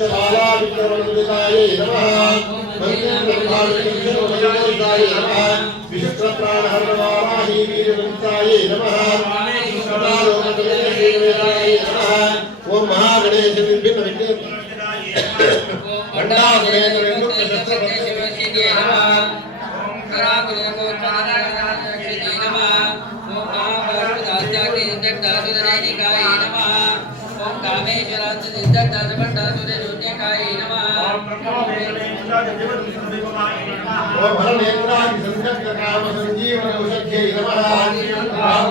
बाला विक्रमनंदिताये नमः मंत्रं ब्रह्माण्डविष्णुमयोगिताये नमः विशुद्धप्राणहरवाराहि वीरवन्ताये नमः समालोकविष्णुदेवाये नमः ओम महागणेश विभिन्न विघ्न भंडासुरेन्द्र विमुक्तशस्त्रपद्मशिवे नमः ओम कराकुलकोत्पादनाक्षिते नमः ओम महाभारतदास्याग्निजगदासुरनैनिकाये नमः ओम कामेश्वराच्युतदासभट्टासुरशून्यकाये नमः ओम भरनेत्रादिसंसक्तकामसञ्जीवनौषध्यै नमः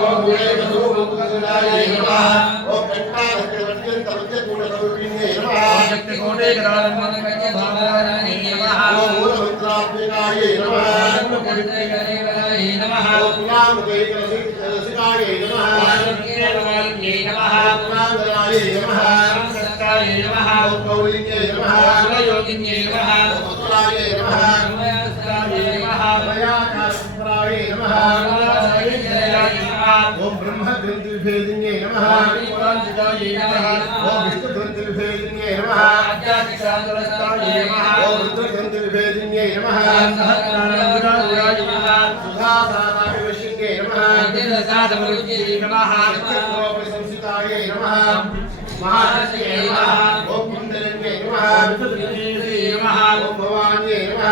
ओम भूषेवधूमुकुटसुरायै नमः ओम कट्टाधक्तवर्त्यन्तमध्यकूटसौपिन्यै नमः शक्तिकोटेकरालमनकजभावरायै नमः ओम मूलमन्त्रात्मिकायै नमः ओम पुलामुदैकरसिकायै नमः पुलान्दरायै नमः ओम कौलिन्यै नमः योगिन्यै नमः पुत्रायै नमः मयाचारपुत्रायै नमः ओम ब्रह्मग्रन्थिविभेदिन्यै नमः ओम विष्णुग्रन्थिविभेदिन्यै नमः ओम रुद्रग्रन्थिविभेदिन्यै नमः सुधाधाराविवशिन्यै नमः संसितायै नमः महाशक्त्यै नमः ओम कुण्डलिन्यै नमः ओम भवान्यै नमः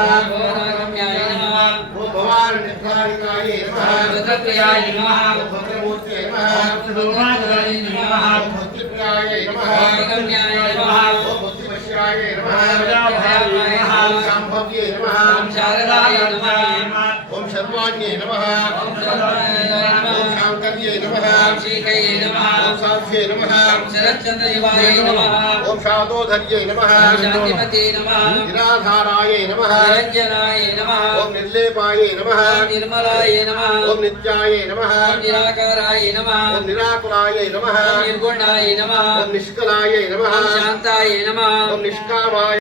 ओम भवान्निर्धारिकायै नमः रुद्रप्रियायै नमः ओम भद्रमूर्त्यै नमः ओम भक्तिप्रियायै नमः ओम भक्तिवश्यायै नमः ओम शाम्भव्यै नमः ओम शारदायै नमः ओम शर्वाण्यै नमः ओम शांकर्यै नमः ओम श्रीकये नमः ओम साध्यै नमः ओम शरच्चन्द्रयुवायै नमः ओम शादोधर्यै नमः ओम शान्तिमते नमः निराधारायै नमः निरञ्जनायै नमः ओम निर्लेपायै नमः ओम निर्मलायै नमः ओम नित्यायै नमः ओम निराकारायै नमः ओम निराकुलायै नमः ओम निर्गुणायै नमः ओम निष्कलायै नमः ओम शान्तायै नमः ओम निष्कामाय